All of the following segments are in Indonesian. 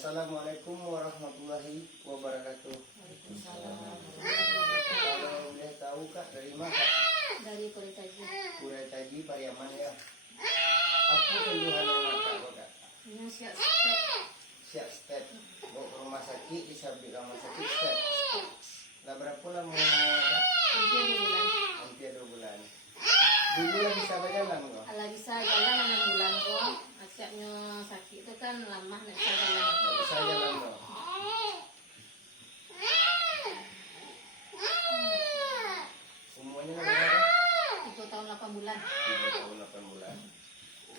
Assalamualaikum warahmatullahi wabarakatuh. Waalaikumsalam. Kalau boleh tahu Kak, dari mana Kak? Dari Kuritaji. Kuritaji Pariaman ya. Apa keluhan anak Kak? Ini siap step. Siap step. Mau ke rumah sakit, disabit rumah sakit step. Lah berapa lama Kak? Hampir 2 bulan. Hampir 2 bulan. Dulu lah bisa berjalan kok? Kalau bisa jalan 6 bulan kok. Asyaknya sakit itu kan lama nggak bisa jalan. Nggak bisa jalan kok. Umurnya berapa? 3 tahun 8 bulan. 3 tahun 8 bulan.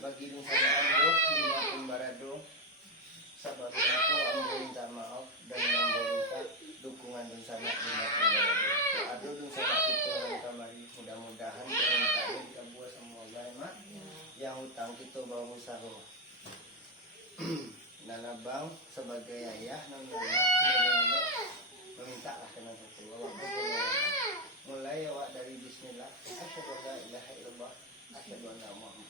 Bagi dong sana ambo, lima pun barado. Sabar aku ambo minta maaf dan ambo minta dukungan dong sana lima pun barado. Ado dong sana kita kamari. Mudah-mudahan permintaan kita buat semua Allah ya mak. Yang hutang kita bawa usaha. Nana bang sebagai ayah, nana sebagai nenek meminta lah kena satu. Awak mulai awak dari Bismillah. Asyhadu an la ilaha illallah. Asyhadu anna Muhammad.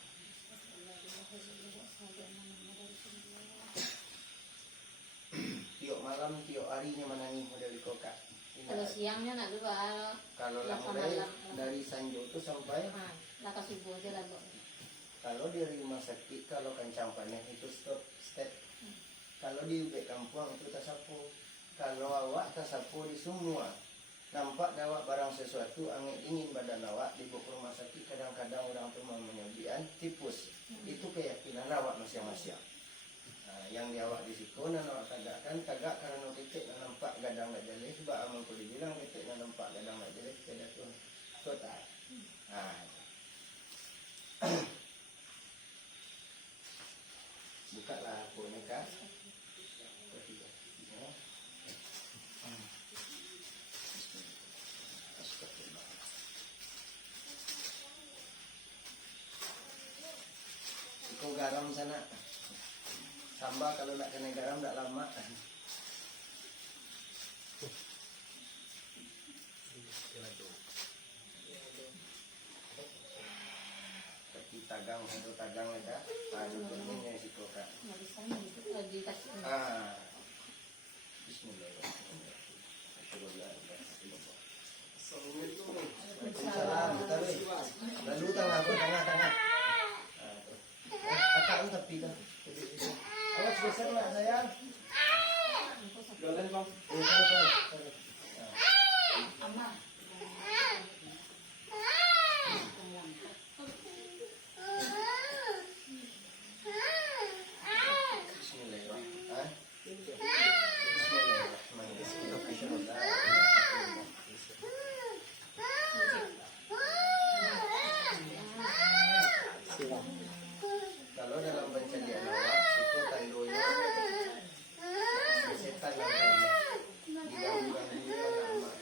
Tiap malam, tiap harinya menangis model kokak. Kalau siangnya nak dua. Kalau lah 8 mulai malam. dari Sanjo itu sampai Laka subuh aja lah bu. kalau di rumah sakit, kalau kencang panen itu step. Kalau di UB kampung itu tak sapu. Kalau awak tak sapu di semua. Nampak awak barang sesuatu angin ingin badan awak dibawa ke rumah sakit. Kadang-kadang orang tu menyediakan tipus. Itu keyakinan awak masing-masing. Nah, yang di awak di situ, dan awak kagak karena titik nampak gadang nak jelek. Sebab amal ku dibilang titik nampak gadang nak jelek. Tidak tu kota. Nah, buka lah boneka. Kau garam sana. Sambal kalau nak kena garam tak lama. Kaki tagang untuk tagang ada. Ada bentuknya si kokak. Nggak bisa nih itu lagi kasih. Bismillahirrahmanirrahim. Assalamualaikum. Waalaikumsalam. Lalu tengah. Akak tapi dah. Awas besar lah sayang. Jalan bang. Aman. Kalau dalam pencarian awak itu tandonya setan yang tadi diganggu-ganggu anak-anak.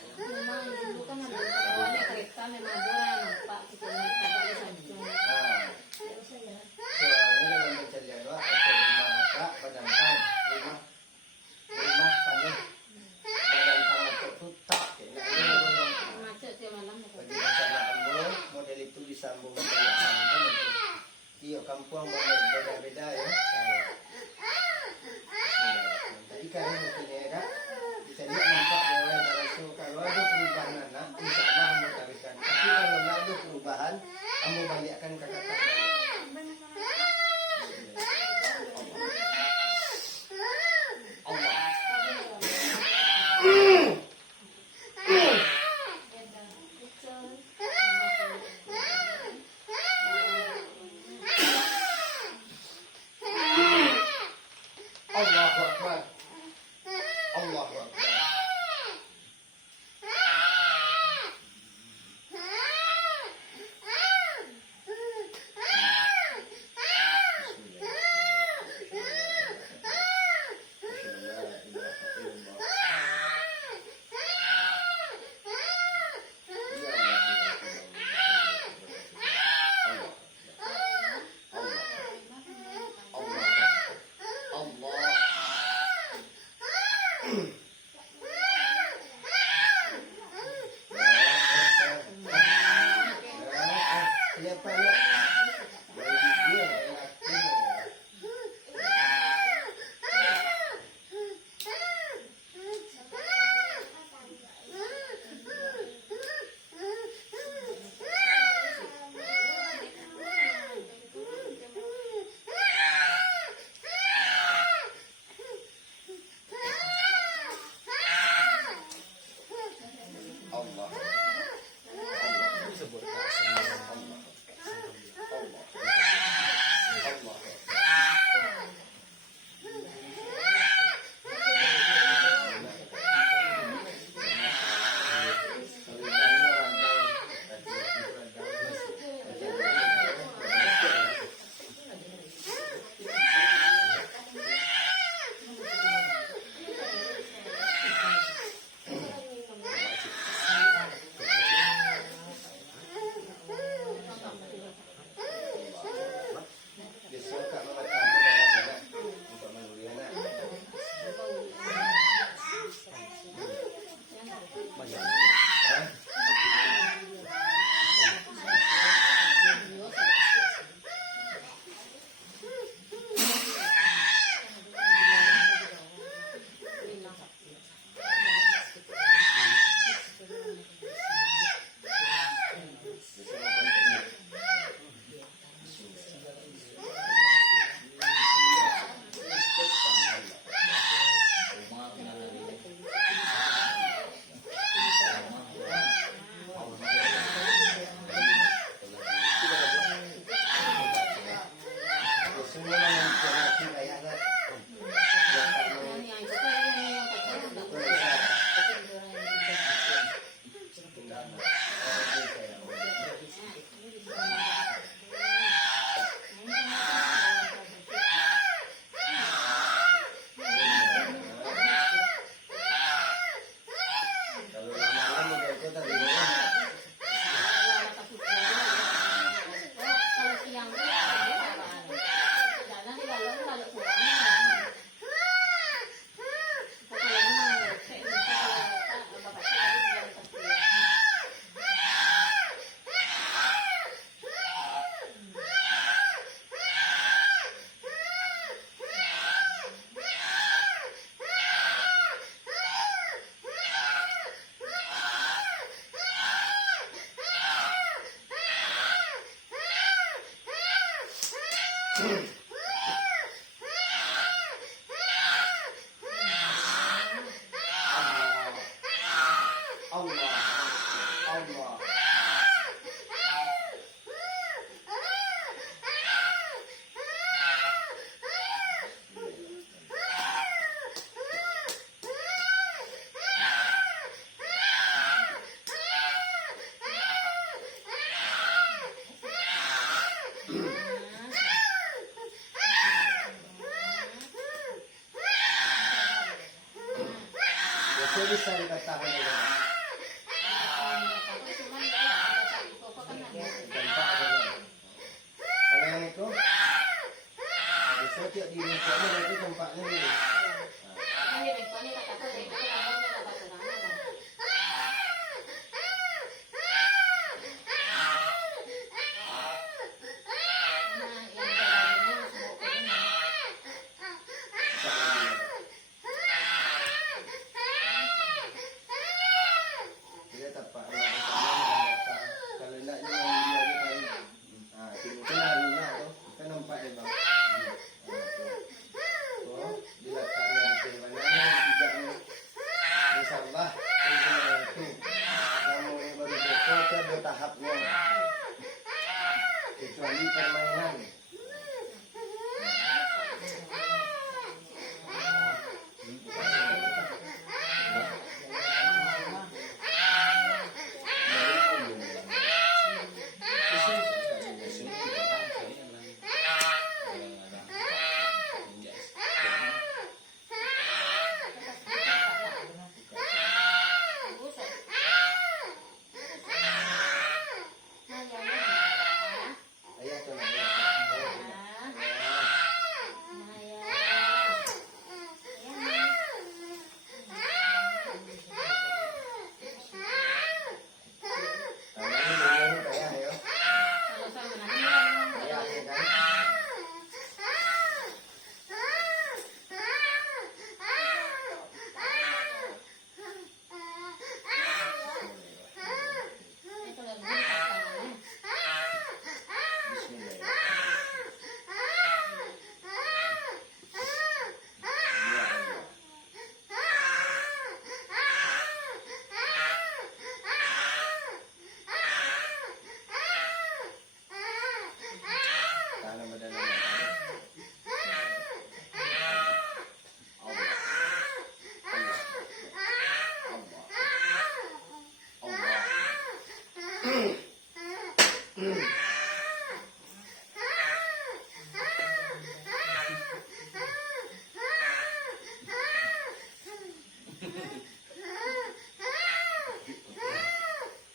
bisa dikatakan itu. Tapi cuman ada sakit pokok kan ada. Dampak apa? Kalau yang itu, bisa tiap di rumahnya berarti tempatnya ini. Ini rekor ini kata tuh, ini namanya apa tuh namanya? Nah, yang jalannya sebut ini. Dia tapak kalau nak dia dia kan, itu lah lunak tu, kan nampak dia bang. Oh, dilaksanakan di mana tidaknya, insyaallah itu. Namun ini baru betul ada tahapnya, kecuali permainan. Ayah tu nak.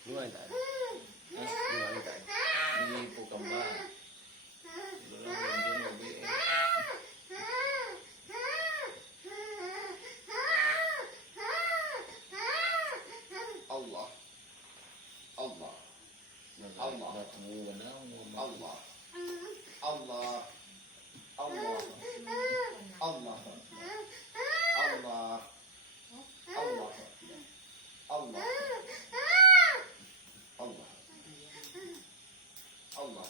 Luar tak ada. Luar tak ada. Di Pukambang. Belum dia nak beli. Allah. Allah. Allah. Dah tahu benar. Allah. Allah. Allah. Allah. Allah. Allah. Allah. Allah. Allah.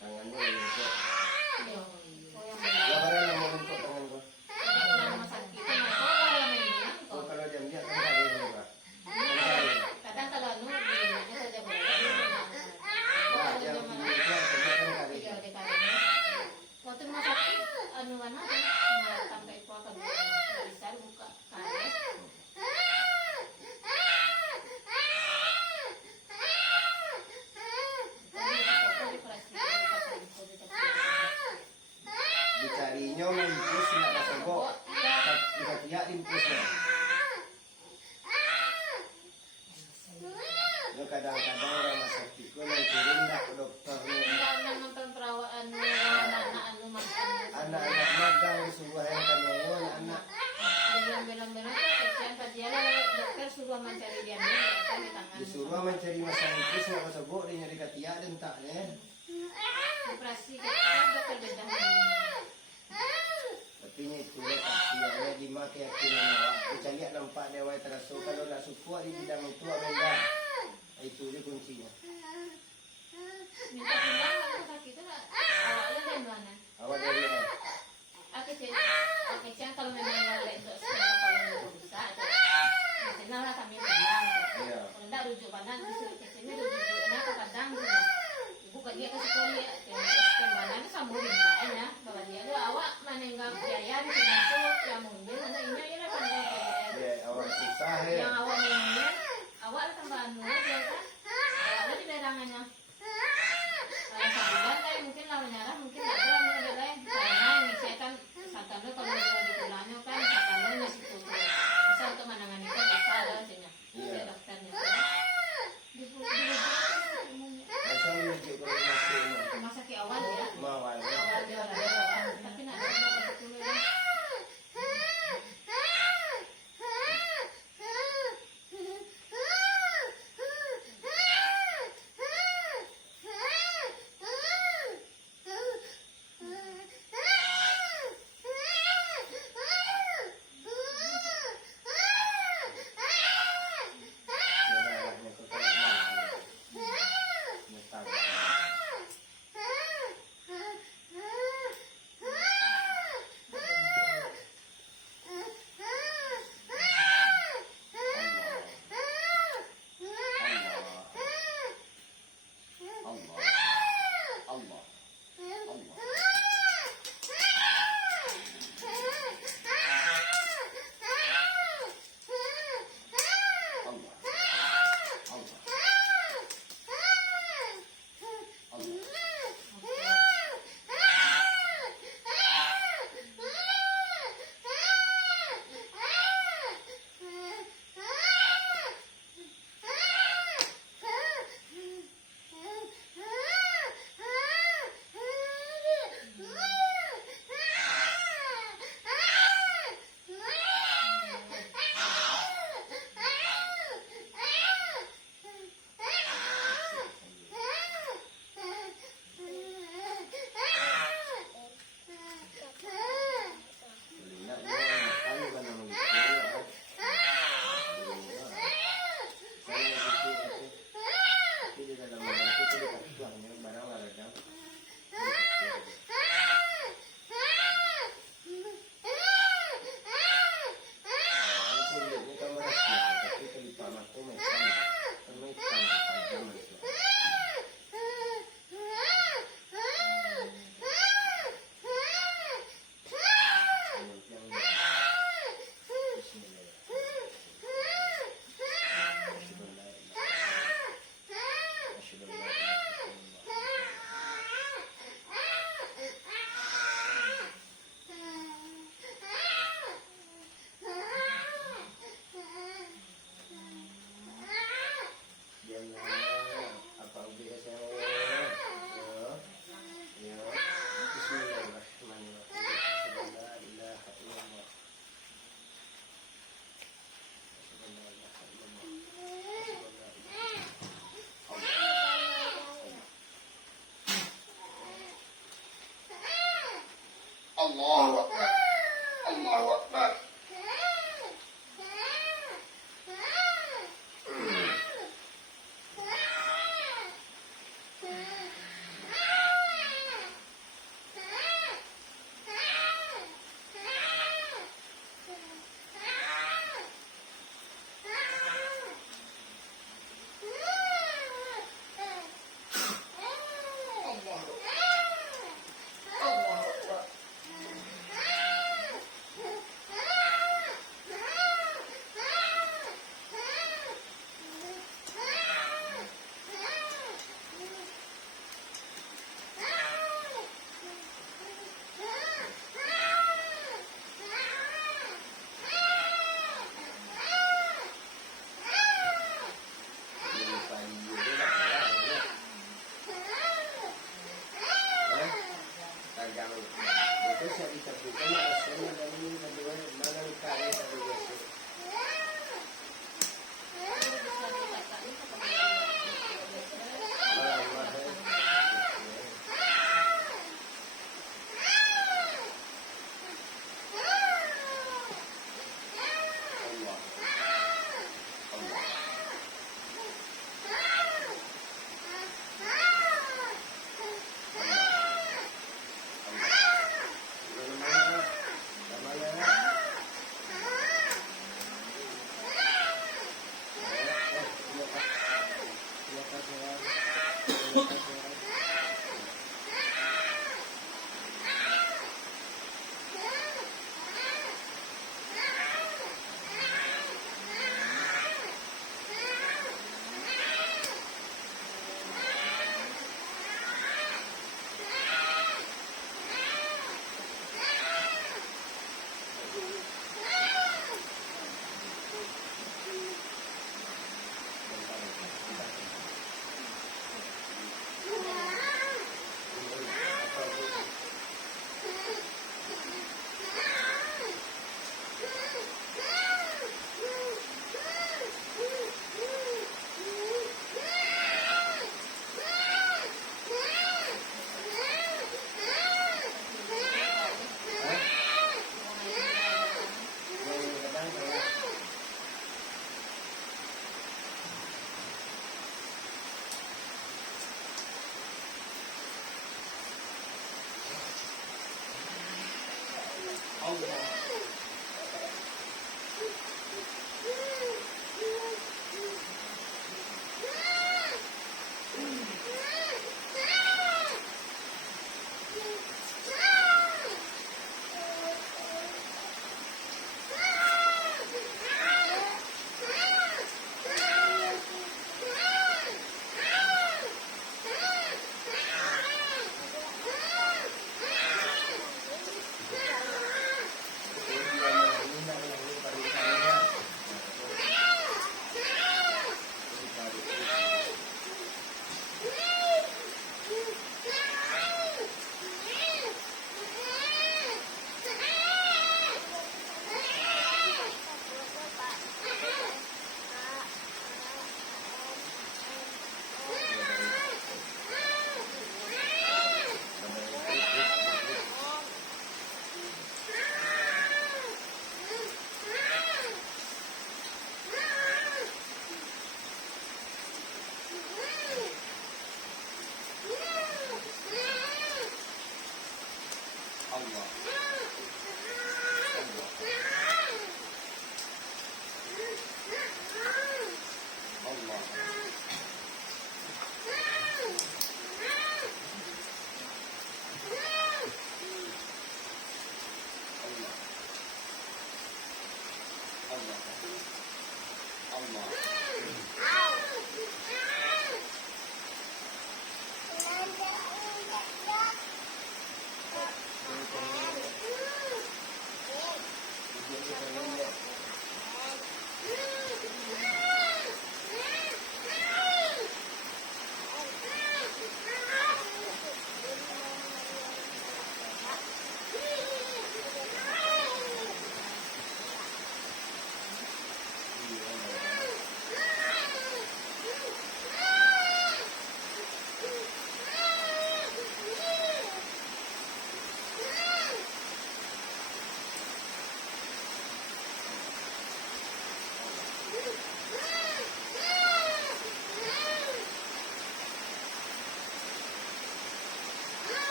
Tangannya lengkap. Lah barang mau lengkap tangan gua. Oh, kalau dia lihat kan ada yang enggak. Kadang kalau anu bilinya saja boleh. Nah, yang ini itu kan kali. Iya, di kalinya. Waktu masak anu mana sampai kuah ke bisa buka karet. Dicarinya mampus nak kasebok. Kita tiap impusnya. Lo kadang-kadang orang sakit kau nak turun tak ke dokternya. Anak-anak magang disuruh yang tanya anak-anak. Disuruh mencari masa impus nak kasebok dia nyari ketiak dan taknya. Tapi ni itu kasihannya di mata keyakinan awak. Aku cari nampak dia awak terasa kalau nak support di bidang itu awak enggak. Itu dia kuncinya. Minta bilang kalau sakit itu awalnya dari mana? Awal dari mana? Aku cek kalau memang nggak itu kalau bisa aja. Biasanya lah kami bilang. Iya. Kalau enggak rujuk badan disuruh ke sini rujuk kenapa kadang sudah ibu ke dia ke sekolah kemana samburin ya bahwa dia tuh awak mana enggak biaya di sini tuh yang mungkin anak ini ya kan Ya, awal susah ya. yang awak ini awak tambah anu ya kan awalnya di daerahnya kalau sebulan kayak mungkin lah menyerah mungkin ada yang lain karena ini saya kan sakitnya kalau di tulangnya kan sakitnya masih tutup asal untuk menangani kan bisa ada sihnya Iya. dokternya Masa menuju ke rumah sakit? rumah sakit awal ya Mawal. awal dia orang tapi nak ada dulu ya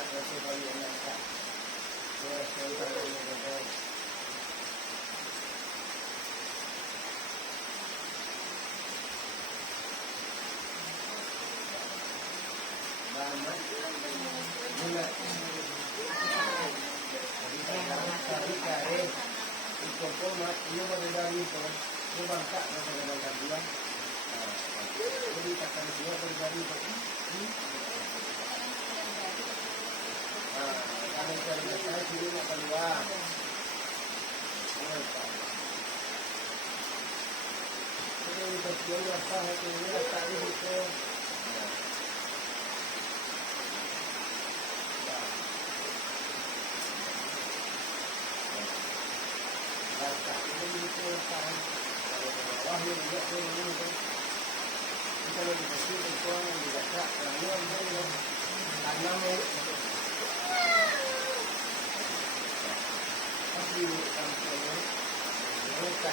anak rasa bagi anak tak. Saya kalau ini betul. Lama. Mula. Tapi kare itu pun mak ini berdari tu. Ini bangka masa bangka dia. Jadi takkan dia berdari tu. Kalau saya saya sini nak keluar. Jadi betul apa hati ini tak itu. Tak itu itu kan. Kalau bawah ini juga ini kan. Kita lebih kecil itu yang dibaca yang ini karena di kampungnya mereka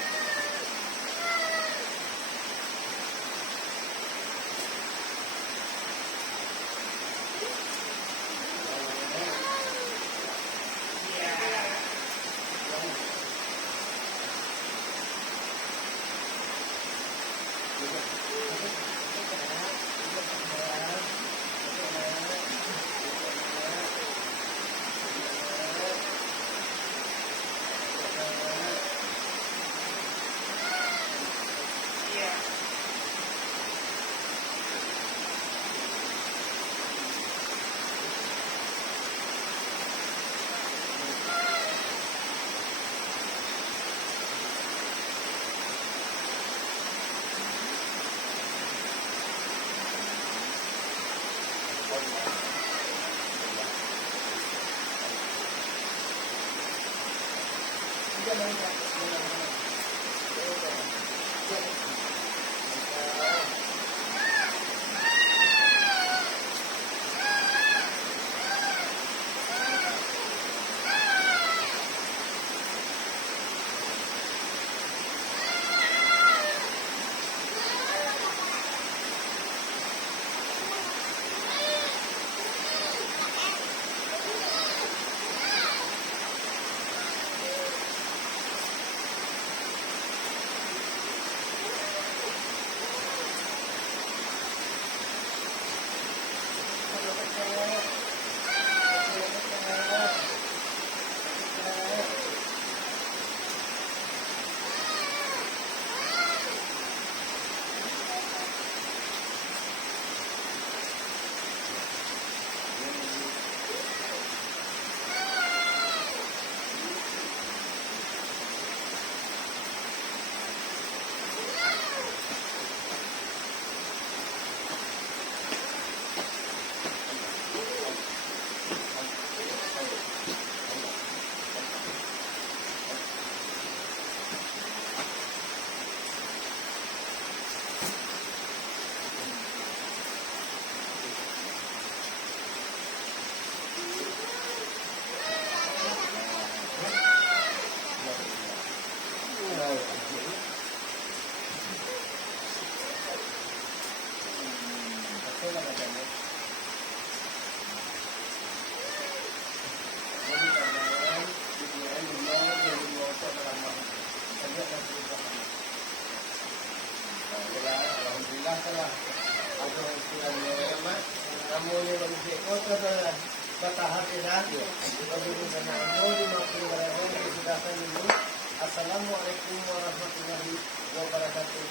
Alhamdulillah telah ada istilahnya amat. Namanya bagi kota adalah bertahap tidak. Bagi bencana umur 50 berada di sebelah ini. Assalamualaikum warahmatullahi wabarakatuh.